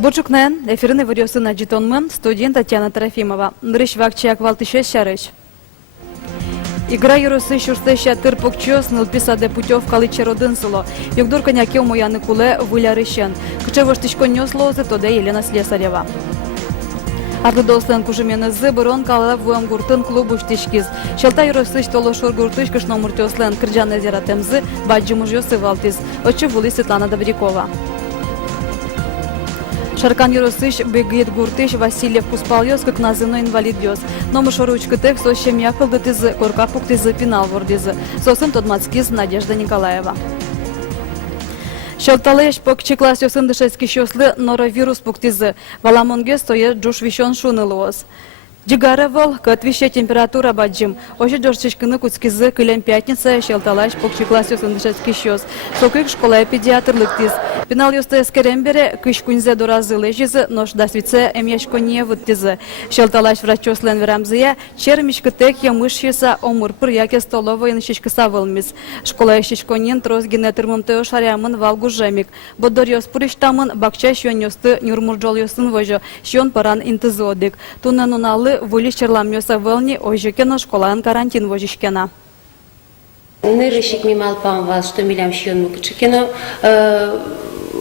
Бочукнен, эфирны вариосына житонмын, студент Татьяна Трофимова. Нрыш вакчак валтыше шарыш. Игра юрусы шурстыша тыр покчос, нылписаде путевка лыче родын село. Югдур коняке умояны куле вылярыщен. Кычевоштычко неслозы, тоде Елена Слесарева. Ардыдослен кужемены зыбырон кала вуам гуртын клубу штишкиз. Шелта юросыш толошор гуртыш кышно муртёслен кырджаны зератемзы баджымуж ёсы валтиз. Очы вули Светлана Добрякова. Шаркан юросыш бегит гуртыш Васильев Куспалёс, как назывно инвалид ёс. Но мы шоручка тех, со чем якал дытызы, корка пуктызы, пенал вордизы. Сосын Тодмацкиз Надежда Николаева. Шелталеш покчеклас ёсын дышецки щослы норовирус пуктизы. Валамонге стоит джуш вещон шунылуос. Джигаревол, катвище температура баджим. Оши джорчишкины куцкизы кылем пятница, шелталаш покчеклас ёсын дышецки щос. Сокык школа педиатр лыктиз. Пенал ёсты эскерембере, кыш кунзе доразы лежизы, нош дасвице эмьешко не выттизы. Шелталаш врачослен верамзыя, чермичка тек ямыш ёса омур пыр яке столовой нышечкыса вылмиз. Школа ещечконен трос генетырмым тыё шарямын валгу жемик. Бодор ёс пырыштамын бакча шуен ёсты нюрмурджол ёсын вожо, шуен паран интызодик. Тунен уналы вылиш черлам ёса вылни, ойжекено школаан карантин вожишкена. Нырышик мимал памвал, что милям щен мукчикено,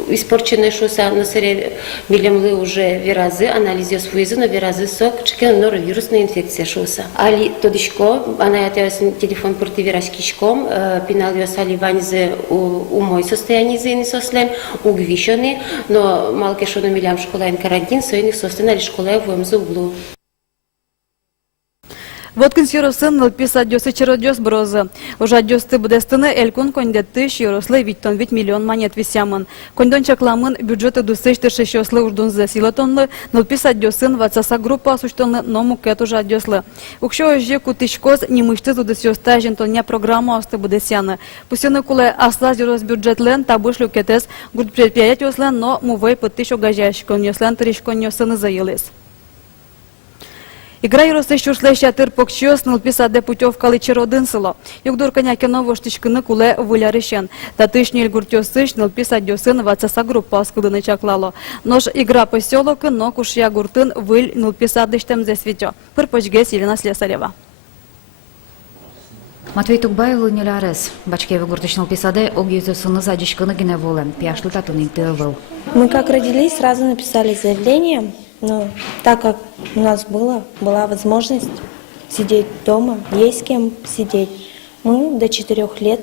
испорченные шоса на сыре милямлы уже виразы, анализ ёс вызы, но виразы сок, чикен норовирусная инфекция шоса. Али тодышко, она ятаяс телефон порти виразкишком, пинал ёс али ванизы у мой состояние зыны сослен, угвищены, но малке шоно милям школаин карантин, соиных сослен, али школа в уэмзу углу. Вот консьюросын нылписа дёсы чиродёс брозы. Уже дёсты будестыны элькун кондетты широслы виттон вить миллион монет висямын. Кондон чакламын бюджеты дусышты шешёслы уждунзы силотонлы, нылписа дёсын вацаса группа осуществлены ному кет уже дёслы. Укшо ожи кутышкоз немышты зудысёста жентоня программа осты будесяны. Пусяны куле асла зюрос бюджетлен табышлю кетес гурт предприятиослен, но мувей пыттыш огажашкон ёслен тырышкон ёсыны заелес. Игра юросыш чурслеща тыр покчёс нылписаде путевка лыче родын село. Югдур коняке воштычкыны куле вылярыщен. Татышнель гуртёсыш нылписа дёсын вацаса группа аскылыны чаклало. Нож игра поселокы, но кушья гуртын выль нылписадыштем засветё. Пыр почгес Елена Слесарева. Матвей Тукбаев нелярес. Бачкевы гуртычныл писаде огьюзёсыны задичкыны гене волен. Пяшлы татуны тывыл. Мы как родились, сразу написали заявление. Но так как у нас была возможность сидеть дома, есть с кем сидеть, мы до 4 лет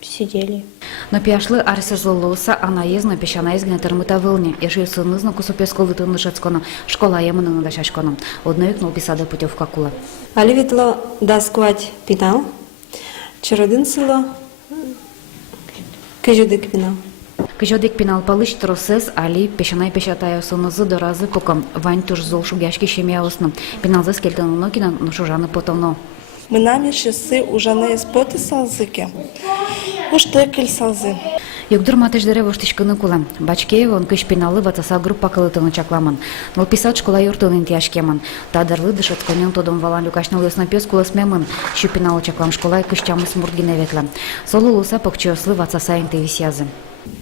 сидели. Но пяшлы арсезлылыса анаезна пешанаез генетырмыта вылне. Еши сынызна кусупесколы тынышецконо. Школа емыны надашашконо. Одноюк ныл писаде путевка кула. Аливитло дасквать пинал. Чародын сыло. Кежудык пинал. Кыжодик пенал палыш тросес али пешанай пешатая сонозы доразы поком вань туж зол шугяшки шемяусным. Пеналзы скельтану нокина нушужаны потовно. Мы нами шесы ужаны споты салзыки. Уштекель салзы. Югдур матыш дерево штышкыны кулам. Бачкеева он кыш пеналы ватаса группа кылытыны чакламан. Нол писат школа юртынын тяжкеман. Тадарлы дышат конен тодом валан люкашныл ясна пес куласмемын. Щу пеналы чаклам школа и кыш чамыс мурдгиневетла. Солу луса покчослы ватаса интевисязы.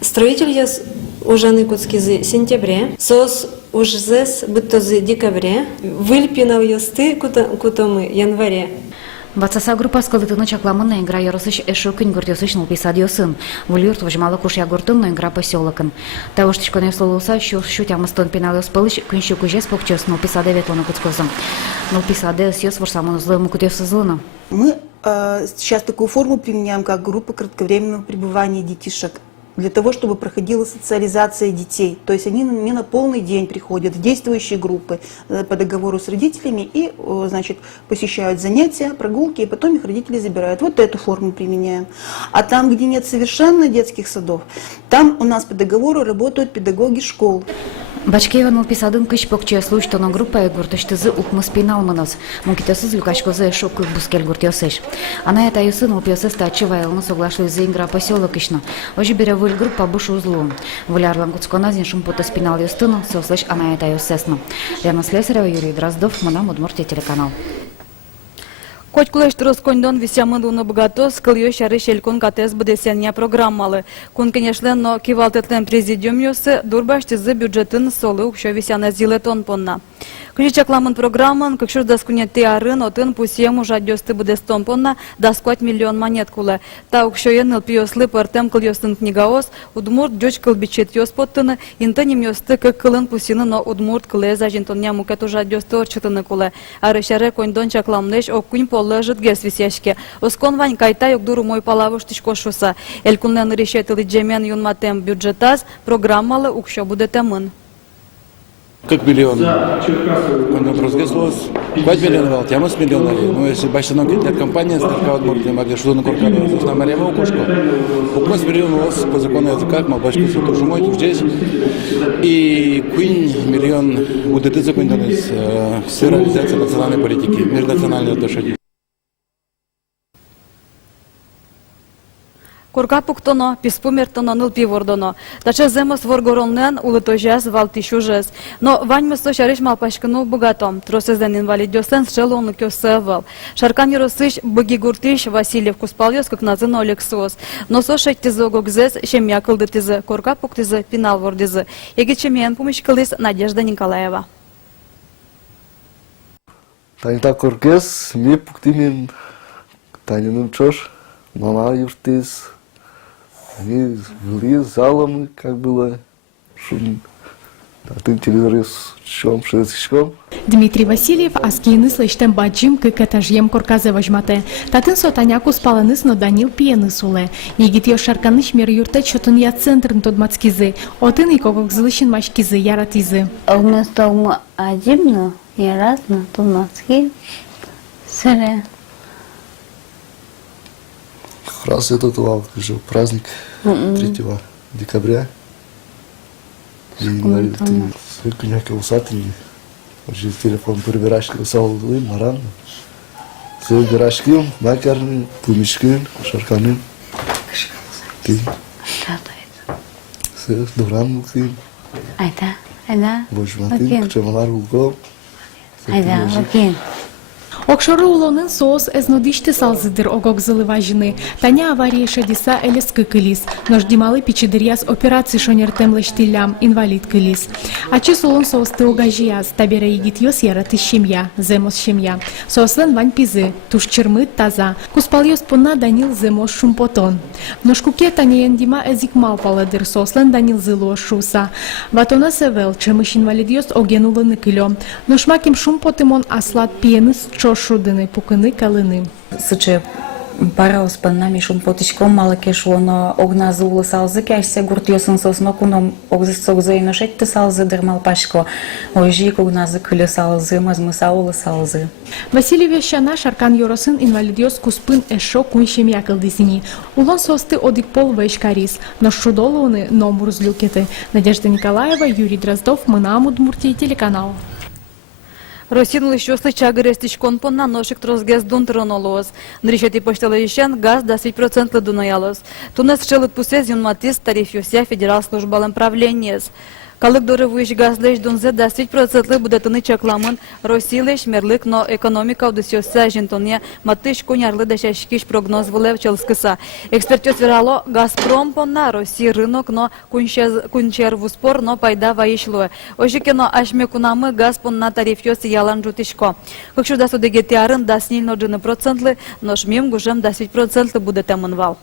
Строитель яс ужаны куцкизы сентябре, сос ужзес быттозы декабре, выль пинал ясты кутомы январе. Ватсаса группа скалытыны чакламын игра яросыш эшу күн гуртёсыш нылписа дёсын. Вулюрт вожмалы кушья гуртын, но игра поселокын. Того штычконе слолуса щу тямыстон пенал яспылыш күнщу кужес покчёс нылписа деветланы куцкозым. Нылписа дес ёс варсамын злым кутёсызлыны. Мы сейчас такую форму применяем, как группа кратковременного пребывания детишек, для того, чтобы проходила социализация детей. То есть они не на полный день приходят в действующие группы по договору с родителями и, значит, посещают занятия, прогулки, и потом их родители забирают. Вот эту форму применяем. А там, где нет совершенно детских садов, там у нас по договору работают педагоги школ. Бачкеева нылписадын кыш покчёслу штоно группа гуртыштызы ухмыс пиналмыныз. Мукитосыз люкашкозы шок бускель гуртёсыш. Она это юсы нылпиосыз тачы вайлыны соглашлы за игра поселок ишно. Ожи бере выль группа буш узлу. Вулярлан куцконазин шумпота спинал юстыну, сослыш она это юсесну. Лена Слесарева, Юрий Дроздов, Мана Мудмуртия телеканал. Хоть клеш троскондон висямын уны богатос, кыльё шары шелькон катес бдесения программалы. Кун, конечно, но кивалтетлен президиум йосы, дурбаштизы бюджетін солы укшо висяна зилетон понна. Күчакламын программын, кыкшур даскунетти арын, отын пусием ужадёсты бдестон понна, даскуать миллион монет кулы. Та укшоен нылпиослы пыртем кыльёсын книгаос, удмурт дёч кылбичет йос поттыны, интынем йосты кык кылын пусины, но удмурт кылы зажинтон нямукет ужадёсты орчытыны кулы. Арышаре кондон чакламнеш оккунь полы жытгес висяшке. Оскон вань кайта юкдуру мой палавыш тишкошуса. Элькунлен решетылы джемен юнматем бюджетаз, программалы укшо будетемын. Как миллион кондон разгеслос, 5 миллионов, тямас миллионов. Ну, если башенок для компании, стартовать может, могли что-то на куркане. Здесь Марьяма укушка. Укус миллион по закону языка, малбашку все тоже мой здесь. И Queen миллион будет это кондон из реализации национальной политики, межнациональные отношения. Курка пуктоно, писпумертоно, нылпивордоно. Таче земос воргороннен улытожаз валтишужез. Но вань место шариш малпашкину богатом. Тросезден инвалидёсен сшелон кёсевал. Шаркан еросыш богигуртиш Васильев Куспалёс, как назыно Олексос. Но сошек тизо гогзез, шемья кылды тизы, курка пуктизы, пинал вордизы. Еги чемьян помощь кылдис Надежда Николаева. Танита куркес, ми пуктимин, танинын чош, мама юртис. Они вели залом, как было, шум. А ты телевизор с шешком. Дмитрий Васильев аскины слыштем баджим к этажем корказе возьмате. Татын сотаняку спаланыс, но Данил пьенысуле. Егит ё шарканыш мер юрте чотын я центр тот мацкизы. Отын и когок злышин машкизы яратизы. Вместо ума одимно и разно тот мацки сыре. Раз этот уже праздник 3 декабря. И ты някакъв усатый, уже телефон прибираешь лесал маран. Все бирашки, макарни, пумишки, шаркани. Ти. Все добран ти. Айда. Божмати, чемалар уго. Айда, окей. Окшоры улонын соос эзнодиште салзыдыр огок зылыважыны. Таня авария шедиса элескі кылис. Нождималы пичидыряс операции шонертем лештилям инвалид кылис. Ачы солон соосты огажияс. Табера егит йос яраты шемья, земос шемья. Соослен вань пизы, туш чырмыт таза. Куспал йос понна Данил земос шумпотон. Ножкуке таняен дима эзик мал паладыр. Соослен Данил зыло шуса. Ватона севел, чемыш инвалид йос огенулыны кылё. Ношмаким шумпотымон аслат пиеныс шудини пукини калини. Сыче пара оспаннами шум потичком малакешло, но огна зула салзы кайся гуртьосын сосно куном огзы иношетты салзы дырмал пашко. Ойжи огна закылы салзы, мазмысаула салзы. Василий Вещана шаркан йоросын инвалидиос куспын эшо куншем якылдысини. Улон состы одик пол вэшкарис, но шудолуны номур злюкеты. Надежда Николаева, Юрий Дроздов, Мына Удмуртия, телеканал. Росин лишёслы чагырестичкон понна ношик трозгез дунтронолос. Нришети поштелещен газ до 10% дунаялос. Тунес шелыт пусез юнматис тариф юся федерал службалым правлениес. Калык дорывуиш газлеш дунзе до 10% будетыны чакламын Росилеш мерлык, но экономика удысёса жинтоне матыш кунярлы дешешкиш прогноз вылев челскыса. Экспертёс верало Газпром понна Россия рынок, но кунчер в спор, но пайда ваишлуе. Ожикено ашме кунамы газ понна тариф ёс ялан жутишко. Как шуда судегети арын да снильно джины процентлы, но шмим гужем до 10% будетемын вал.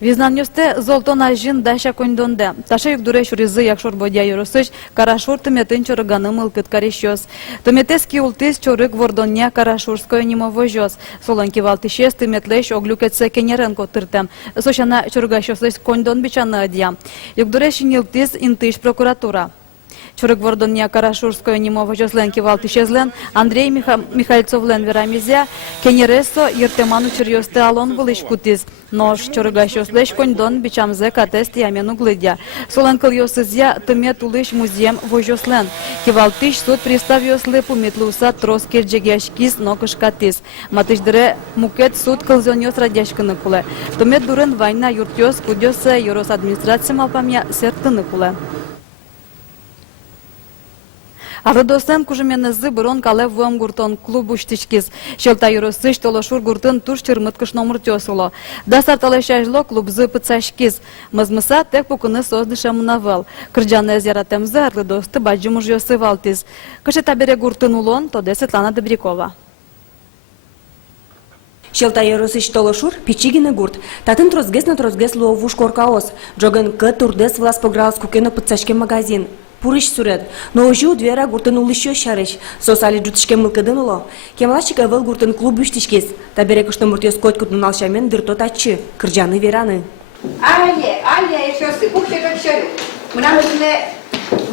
Визнаньосте золтона жин даша кондонде. Таша юкдуре шуризы якшор бодя юросыш, карашур тыметын чорыганым ылкыт карещёс. Тыметески ултыс чорык вордоння карашурское немовожёс. Солонки валтышес тыметлеш оглюкетсе кенеренко тыртем. Сошана чоргашёслеш кондон бичаны адья. Юкдуре шинилтыс интыш прокуратура. Чурык вордоння карашурское немовожёслен кивалтышезлен, Андрей Михальцовлен верамизя, кенересо ертеману чырьёсты алон вылыш кутиз. Нож чоргашёслеш кондон бичамзе катест ямен углыдя. Солен кыльёсызя тымет улыш музеем вожёслен. Кивалтыш суд приставёслы пумитлуса трос керджегяшкиз нокышкатиз. Матышдыре мукет суд кылзонёс радяшкыны куле. Тымет дурын вайна юртёс кудёсы юрос администрация малпамя сертыны куле. Арыдосен кужеменезы бұрын кале вуам гуртон клуб уштичкиз. Шелта юросыш толошур гуртын туш чырмыткыш номер тесуло. Да сарталешажло клубзы пыцашкиз. Мызмыса тек пукыны создыша мунавал. Кырджаны зяратемзы арыдосты баджымуж йосывалтиз. Кыше табере гуртын улон, тоде Светлана Добрякова. Шелта еросыш толошур пичигина гурт. Татын трозгес ловуш коркаос. Джоген к турдес влас погралс кукено пыцашке магазин. Пурыш сурет. Но уже у двера гуртын улыщё шарыш. Сосали джутышке мылкыдын уло. Кемлашчик авыл гуртын клуб үштишкес. Табере кышты муртёс котькутын алшамен дырто тачы. Кырджаны вераны. Алле, шосы, кухня шарю. Мынамызны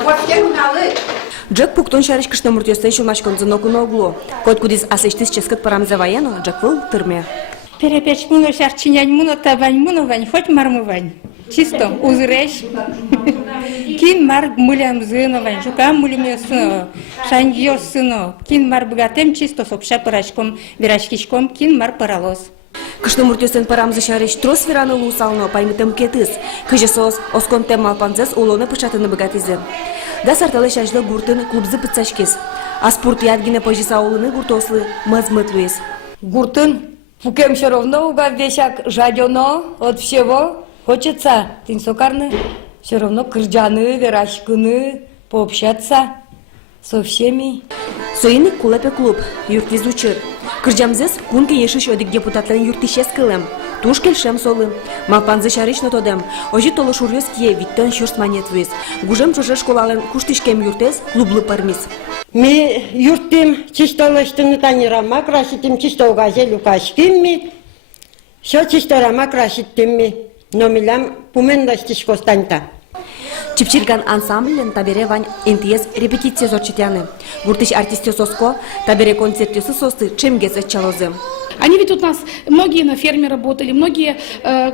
вот кем налы. Джек пуктон шарыш кышты муртёстен шумашкон зынокун огло. Коткудиз асыштыс ческат парам заваяно, Джек выл тырме. Перепеч муно шарчинянь муно табань муно вань, хоть мармывань. Чисто, узреш. Кин мар мулям зыно вань, жукам мулям сыно, шаньё сыно. Кин мар богатем чисто сопша парашком, верашкишком, кин мар паралос. Кышты муртёстен парам зашарыш трос вераны лусално, паймытым кетыс. Кыжесос, оскон тем алпанзес улоны пышатыны богатизы. Да сарталы шажлы гуртын клубзы пыцашкес. А спорт ядгине пожиса улыны гуртослы мазмытлуес. Гуртын, пукем все равно угадешак жадёно от всего. Хочется, тин сокарны, все равно кырджаны, верашкыны, пообщаться со всеми. Соины кулапе клуб, юртиз учыр. Кырджамзес кунке ешиш ödük депутатларын юртишес кылым. Туш келшем солы. Малпанзы шарышны тодем. Ожи толошурёс кие виттен шурс манетвес. Гужем чуже школален куштишкем юртес клублы пармис. Ми юртим чистолыштыны танирама, краситим чистого зелюкашким ми. Все чисторама краситим ми. Но милям пумендастишко станьта. Чипчирган ансамблен табере вань НТС репетиция зорчитяны. Гуртыш артисте соско табере концертисы состы чемгезе чалозы. Они ведь у нас, многие на ферме работали, многие,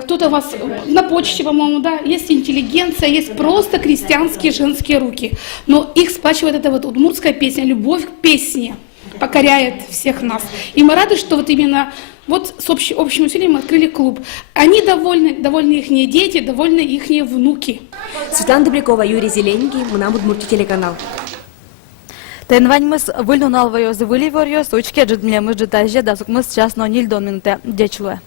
кто-то у вас на почте, по-моему, да, есть интеллигенция, есть просто крестьянские женские руки. Но их сплачивает эта вот удмуртская песня, любовь к песне, покоряет всех нас. И мы рады, что вот именно вот с общим усилием мы открыли клуб. Они довольны их дети, довольны их внуки. Светлана Добрякова, Юрий Зеленский, Мунам Удмуртия телеканал. Тенваньмыз выльнуналвайоз выливорьоз, учке джидмлемыз джитаже, да сукмыз час 0 минуте дечлуе.